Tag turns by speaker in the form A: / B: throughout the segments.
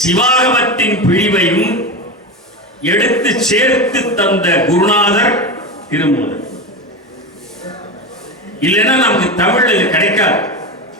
A: சிவாகமத்தின் பிழிவையும் எடுத்து சேர்த்து தந்த குருநாதர் திருமூலர். இல்லைன்னா நமக்கு தமிழ் இது கிடைக்காது.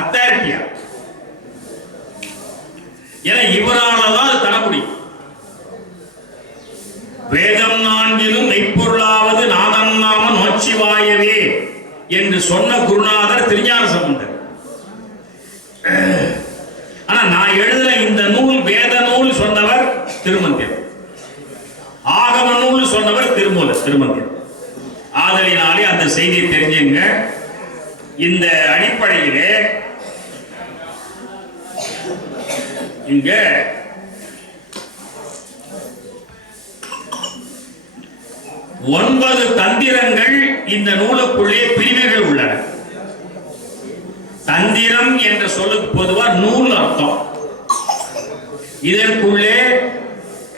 A: அத்தாரிட்டியா ஏன்னா இவராலதான் அது தர முடியும். வேதம் நான்கிலும் மெய்ப்பொருளாவது நாதம் நாம நோச்சிவாயவே என்று சொன்ன குருநாதர் திருஞான சம்பந்தர். ஆனா நான் எழுதுன இந்த நூல் வேத நூல் சொன்னவர் திருமந்திரம் ஆகம நூல் சொன்னவர் திருமூல திருமந்திரம் ஆதலினாலே அந்த செய்தியை தெரிஞ்சுங்க. இந்த அடிப்படையிலே இங்க ஒன்பது தந்திரங்கள் இந்த நூலுக்குள்ளே பிரிவுகள் உள்ளன. தந்திரம் என்ற சொல்லுக்கு பொதுவா நூல் அர்த்தம். இதற்குள்ளே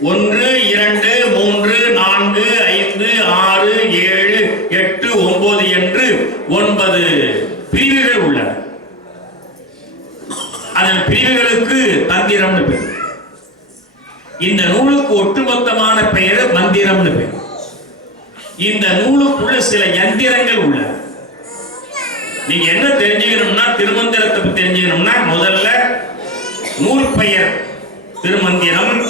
A: ஒன்று இரண்டு மூன்று நான்கு ஐந்து ஆறு ஏழு எட்டு ஒன்பது என்று ஒன்பது பிரிவுகள் உள்ளன. அதன் பிரிவுகளுக்கு தந்திரம்னு பேர். இந்த நூலுக்கு ஒட்டுமொத்தமான பெயர் மந்திரம்னு பேர். இந்த நூலுக்குள்ள சில யந்திரங்கள் உள்ளன. நீங்க என்ன தெரிஞ்சுக்கணும்னா திருமந்திரத்தை தெரிஞ்சுக்கணும்னா முதல்ல நூல் பெயர் திருமந்திரம்.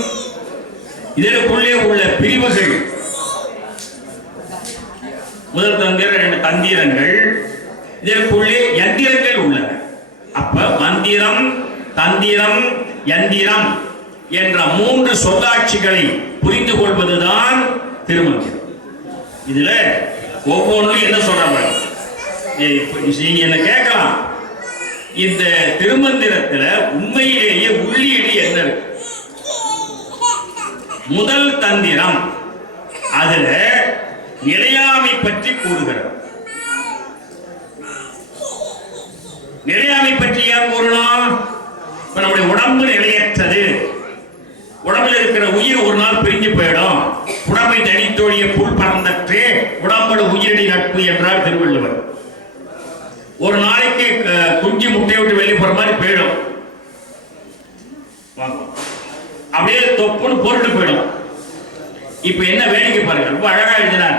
A: இதற்குள்ளே உள்ள பிரிவுகள். முதல் தந்திரம் ரெண்டு தந்திரங்கள். இதற்குள்ளே யந்திரங்கள் உள்ளன. அப்ப மந்திரம் தந்திரம் யந்திரம் என்ற மூன்று சொல்லாட்சிகளை புரிந்து கொள்வதுதான் திருமந்திரம். இதுல ஒவ்வொன்றும் என்ன சொல்றாங்க? நீங்க என்ன கேட்கலாம்? இந்த திருமந்திரத்துல உண்மையிலேயே உள்ளீடு என்ன இருக்கு? முதல் தந்திரம் அதுல நிலையாமை பற்றி கூறுகிறது. நிலையாமை பற்றி ஏன் கூறலாம் இப்ப நம்முடைய உடம்பு நிலையற்றது. உடம்புல இருக்கிற உயிர் ஒரு நாள் பிரிஞ்சு போயிடும். உடம்பை தனித்தோழிய புல் பறந்தற்று உடம்போட உயிரடி நட்பு என்றார் திருவள்ளுவர். ஒரு நாளைக்கு குஞ்சு முட்டை விட்டு வெளியே போற மாதிரி போயிடும். அப்படியே தொப்புன்னு பொருட்டு போயிடும். இப்ப என்ன வேடிக்கை பாருங்க. ரொம்ப அழகா எழுதினார்.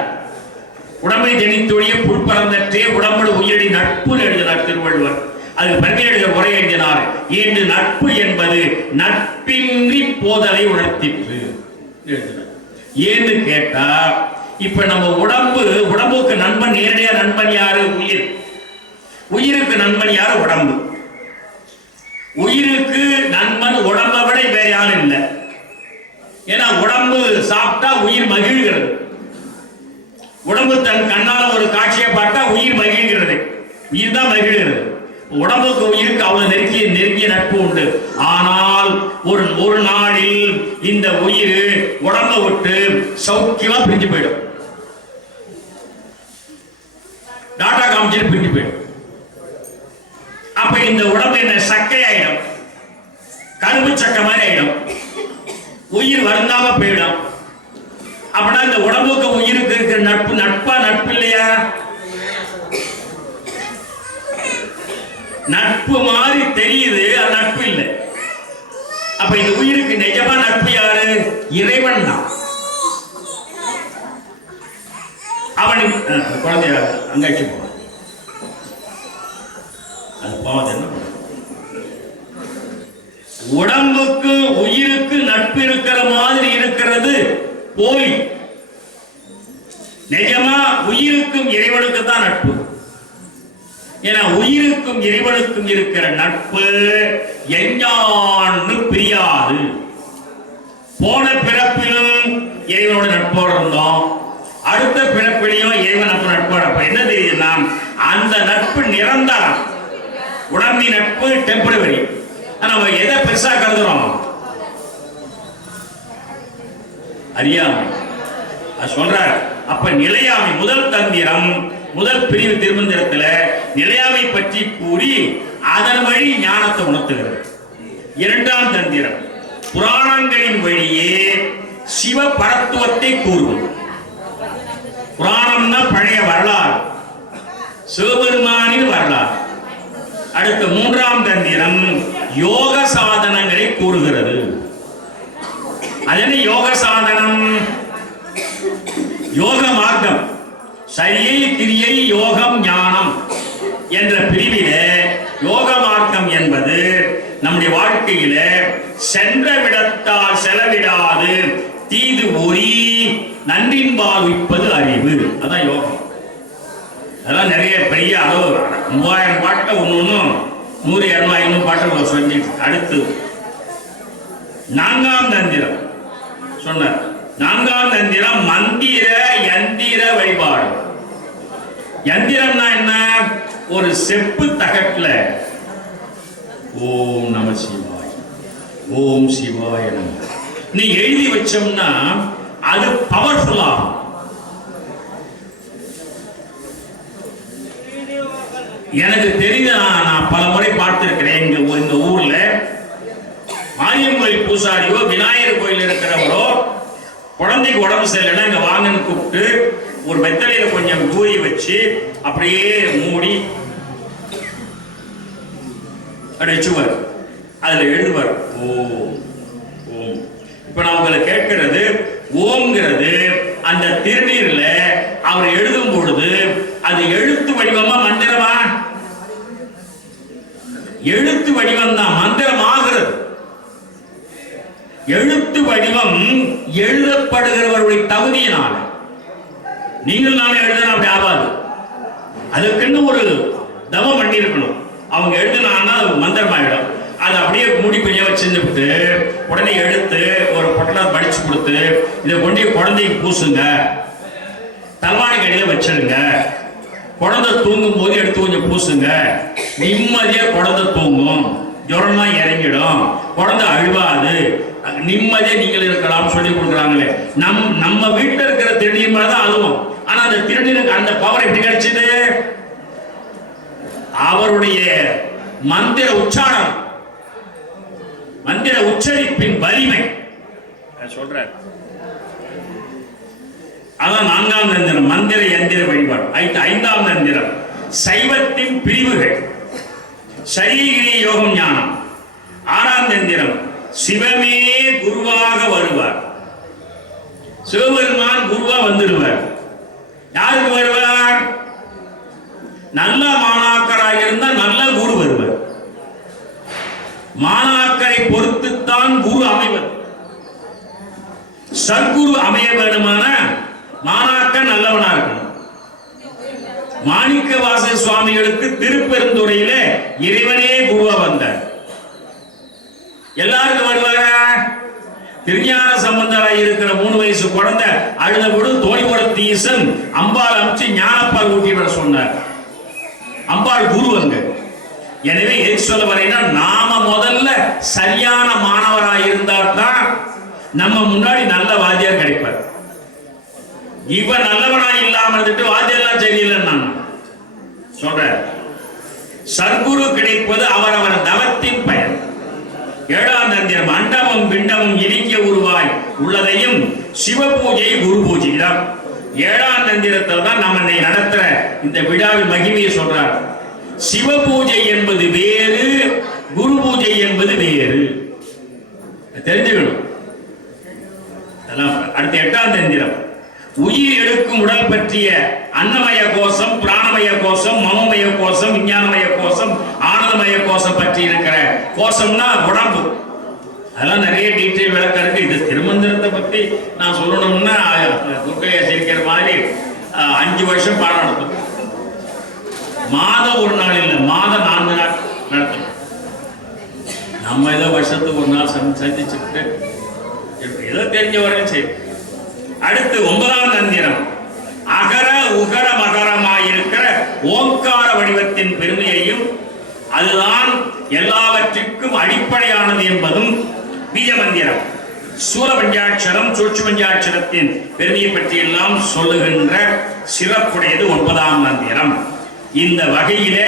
A: உடம்பை திணித்தொழிய புற்பறந்தற்றே உடம்போட உயிரடி நட்புன்னு எழுதினார் திருவள்ளுவர். அது பதினேழு உரை எழுதினார். இன்று நட்பு என்பது நட்பின்றி போதலை உணர்த்திற்று ஏன்னு கேட்டா இப்ப நம்ம உடம்பு உடம்புக்கு நண்பன் நேரடியா நண்பன் யாரு? உயிர். உயிருக்கு நண்பன் யார் உடம்பு. உயிருக்கு நண்பன் உடம்பை விட வேற யாரும் இல்லை. ஏன்னா உடம்பு சாப்பிட்டா உயிர் மகிழ்கிறது. உடம்பு தன் கண்ணால் ஒரு காட்சியை பார்த்தா உயிர் மகிழ்கிறது. உயிர் தான் மகிழ்கிறது. உடம்புக்கு உயிருக்கு அவ்வளவு நெருங்கிய நெருங்கிய நட்பு உண்டு. ஆனால் ஒரு ஒரு நாளில் இந்த உயிர் உடம்பை விட்டு சௌக்கியமா பிரிஞ்சு போயிடும். டாடா காமிச்சிட்டு பிரிஞ்சு போயிடும். அப்ப இந்த உடம்பு என்ன சக்கை ஆயிடும். கரும்பு சக்கை மாதிரி ஆயிடும். உயிர் வருந்தாம போயிடும். அப்படின்னா இந்த உடம்புக்கு உயிருக்கு இருக்கிற நட்பு நட்பா நட்பு இல்லையா? நட்பு மாதிரி தெரியுது அது நட்பு இல்லை. அப்ப இந்த உயிருக்கு நிஜமா நட்பு யாரு? இறைவன் தான். அவன் குழந்தைய அங்காட்சி போ அது போவது என்ன? உடம்புக்கு உயிருக்கு நட்பு இருக்கிற மாதிரி இருக்கிறது போய் நிஜமா உயிருக்கும் இறைவனுக்கு தான் நட்பு. ஏன்னா உயிருக்கும் இறைவனுக்கும் இருக்கிற நட்பு எஞ்சான்னு பிரியாது. போன பிறப்பிலும் இறைவனோட நட்போடு இருந்தோம். அடுத்த பிறப்பிலையும் இறைவன் நம்ம நட்போட என்ன தெரியுதுன்னா அந்த நட்பு நிரந்தரம். உடம்பி நட்பு டெம்பரவரி நம்ம எதை பெருசா கருதுறோம்? அறியாமை. அது சொல்றார். அப்ப நிலையாமை முதல் தந்திரம் முதல் பிரிவு திருமந்திரத்துல நிலையாமை பற்றி கூறி அதன் வழி ஞானத்தை உணர்த்துகிறது. இரண்டாம் தந்திரம் புராணங்களின் வழியே சிவ பரத்துவத்தை கூறுவது. புராணம்னா பழைய வரலாறு. சிவபெருமானின் வரலாறு. அடுத்து மூன்றாம் தந்திரம் யோக சாதனங்களை கூறுகிறது. அதனை யோக சாதனம்? யோக மார்க்கம். சரியை திரியை யோகம் ஞானம் என்ற பிரிவிலே யோக மார்க்கம் என்பது நம்முடைய வாழ்க்கையில சென்ற விடத்தால் செலவிடாது தீது ஒரி நன்றின்பால் விற்பது அறிவு. அதான் யோகம். அதெல்லாம் நிறைய பெரிய அளவு. மூவாயிரம் பாட்டை ஒன்று ஒன்றும் நூறு இரநூறு ஐநூறு பாட்டு சொல்லிட்டு அடுத்து நான்காம் தந்திரம் சொன்னார். நான்காம் தந்திரம் மந்திர யந்திர வழிபாடு. யந்திரம்னா என்ன? ஒரு செப்பு தகட்டில் ஓம் நம சிவாய் ஓம் சிவாய நம. நீ எழுதி வச்சோம்னா அது பவர்ஃபுல் ஆகும் எனக்கு தெரிந்த நான் நான் பல முறை பார்த்திருக்கிறேன் இங்க இந்த ஊர்ல. மாரியம் பூசாரியோ விநாயகர் கோயில் இருக்கிறவரோ குழந்தைக்கு உடம்பு சரியில்லைன்னா இங்க வாங்கன்னு கூப்பிட்டு ஒரு வெத்தலையில கொஞ்சம் தூரி வச்சு அப்படியே மூடி அப்படி வச்சுவார் அதுல எழுதுவார் ஓம் ஓம். இப்ப நான் உங்களை கேட்கிறது ஓம்ங்கிறது அந்த திருநீர்ல அவர் எழுதும் பொழுது அது எழுத்து வடிவமா மந்திரமா? எழுத்து வடிவம் தான் மந்திரம் ஆகிறது. எழுத்து வடிவம் எழுதப்படுகிறவருடைய தகுதியினால. நீங்கள் நானே எழுதுனா அப்படி ஆகாது. அதுக்குன்னு ஒரு தவம் பண்ணியிருக்கணும் அவங்க எழுதினான்னா மந்திரம் மந்திரமாயிடும். அதை அப்படியே மூடி கொஞ்சம் வச்சுட்டு உடனே எடுத்து ஒரு பொட்டலை படிச்சு கொடுத்து இதை கொண்டு குழந்தைக்கு பூசுங்க. தலவாணி கடையில் வச்சிருங்க. குழந்தை தூங்கும் போது எடுத்து கொஞ்சம் பூசுங்க. நிம்மதியா குழந்தை தூங்கும். ஜுரம்லாம் இறங்கிடும். குழந்தை அழுவாது. நிம்மதியா நீங்கள் இருக்கலாம் சொல்லி கொடுக்குறாங்களே. நம் நம்ம வீட்டில் இருக்கிற திருநீர் தான் அழுவோம். ஆனா அந்த திருநீருக்கு அந்த பவர் எப்படி கிடைச்சது? அவருடைய மந்திர உச்சாரணம். மந்திர உச்சரிப்பின் வலிமை. சொல்றார் அதான் நான்காம் தந்திரம் மந்திர எந்திர வழிபாடு. ஐந்து ஐந்தாம் தந்திரம் சைவத்தின் பிரிவுகள். சரீகிரி யோகம் ஞானம். ஆறாம் தந்திரம் சிவமே குருவாக வருவார். சிவபெருமான் குருவா வந்துடுவார். யாருக்கு வருவார்? நல்ல மாணாக்கராக இருந்தால் நல்ல குரு வருவார். மாணாக்கரை பொறுத்துத்தான் குரு அமைவர். சத்குரு அமைய வேண்டுமான மாணாக்க நல்லவனா இருக்கணும். மாணிக்க வாச சுவாமிகளுக்கு திருப்பெருந்துறையில இறைவனே குருவா வந்தார். எல்லாருக்கும் வருவாங்க திருஞான சம்பந்தராய் இருக்கிற மூணு வயசு குழந்தை அழுத விடு தோழிபுரத்து ஈசன் அம்பாள் அமைச்சு ஞானப்பால் ஊட்டி விட சொன்னார். அம்பாள் குரு அங்க. எனவே எதுக்கு சொல்ல வரேன்னா நாம முதல்ல சரியான மாணவராக இருந்தால் தான் நம்ம முன்னாடி நல்ல வாத்தியார் கிடைப்பார். இவன் நல்லவனா இல்லாம இருந்துட்டு வாத்தியெல்லாம் சரியில்லைன்னு நான் சர்க்குரு கிடைப்பது அவரவர் தவத்தின் பயன். ஏழாம் தந்திரம் அண்டமும் பிண்டமும் இனிக்க உருவாய் உள்ளதையும் சிவ பூஜை குரு பூஜை தான் ஏழாம் தந்திரத்தில் தான் நம்ம இன்னை நடத்துற இந்த விழாவின் மகிமையை சொல்றார். சிவ பூஜை என்பது வேறு குரு பூஜை என்பது வேறு. தெரிஞ்சுக்கணும். அதெல்லாம் அடுத்த எட்டாம் தந்திரம். உயிர் எடுக்கும் உடல் பற்றிய அன்னமய கோஷம் பிராணமய கோஷம் மமமய கோஷம் விஞ்ஞானமய கோஷம் ஆனந்தமய கோஷம் பற்றி இருக்கிற கோஷம்னா உடம்பு. அதெல்லாம் நிறைய டீட்டெயில் விளக்கம் இருக்கு. இது திருமந்திரத்தை பத்தி நான் சொல்லணும்னா துர்க்கையா சிரிக்கிற மாதிரி அஞ்சு வருஷம் பாடம் நடத்தும் மாதம் ஒரு நாள் இல்லை மாதம் நான்கு நாள் நடத்தும் நம்ம ஏதோ வருஷத்துக்கு ஒரு நாள் சந்தி- சந்திச்சுக்கிட்டு ஏதோ தெரிஞ்ச வரையும் சரி. அடுத்து ஒன்பதாம் தந்திரம். அகர உகர மகரமாயிருக்கிற ஓங்கார வடிவத்தின் பெருமையையும் அதுதான் எல்லாவற்றிற்கும் அடிப்படையானது என்பதும் பீஜமந்திரம். சூல பஞ்சாட்சரம் பஞ்சாட்சரத்தின் பெருமையை பற்றியெல்லாம் சொல்லுகின்ற சிறப்புடையது ஒன்பதாம் மந்திரம் இந்த வகையிலே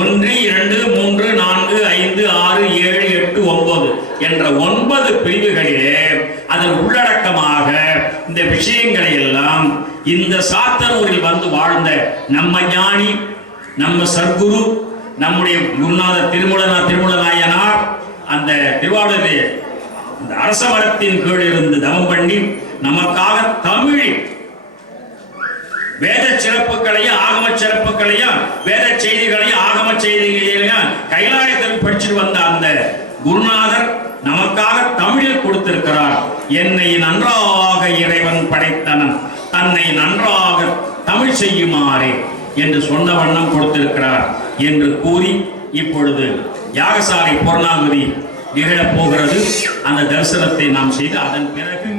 A: ஒன்று இரண்டு மூன்று நான்கு ஐந்து ஆறு ஏழு எட்டு ஒன்பது. என்ற ஒன்பது பிரிவுகளிலே அதன் உள்ளடக்கமாக இந்த விஷயங்களை எல்லாம் இந்த சாத்தனூரில் வந்து வாழ்ந்த நம்ம ஞானி நம்ம சர்க்குரு நம்முடைய குருநாதர் திருமூலனா திருமூலநாயனார் அந்த திருவாவூரிலே இந்த அரச மரத்தின் கீழ் இருந்து தவம் பண்ணி நமக்காக தமிழில் வேத சிறப்புகளையும் ஆகம சிறப்புகளையும் வேத செய்திகளையும் ஆகம செய்திகளையும் கைலாயத்தில் படிச்சுட்டு வந்த அந்த குருநாதர் நமக்காக தமிழில் கொடுத்திருக்கிறார். என்னை நன்றாக இறைவன் படைத்தனன். தன்னை நன்றாக தமிழ் செய்யுமாறே என்று சொன்ன வண்ணம் கொடுத்திருக்கிறார் என்று கூறி இப்பொழுது யாகசாலை பூர்ணாகுதி நிகழப் போகிறது. அந்த தரிசனத்தை நாம் செய்து அதன் பிறகு.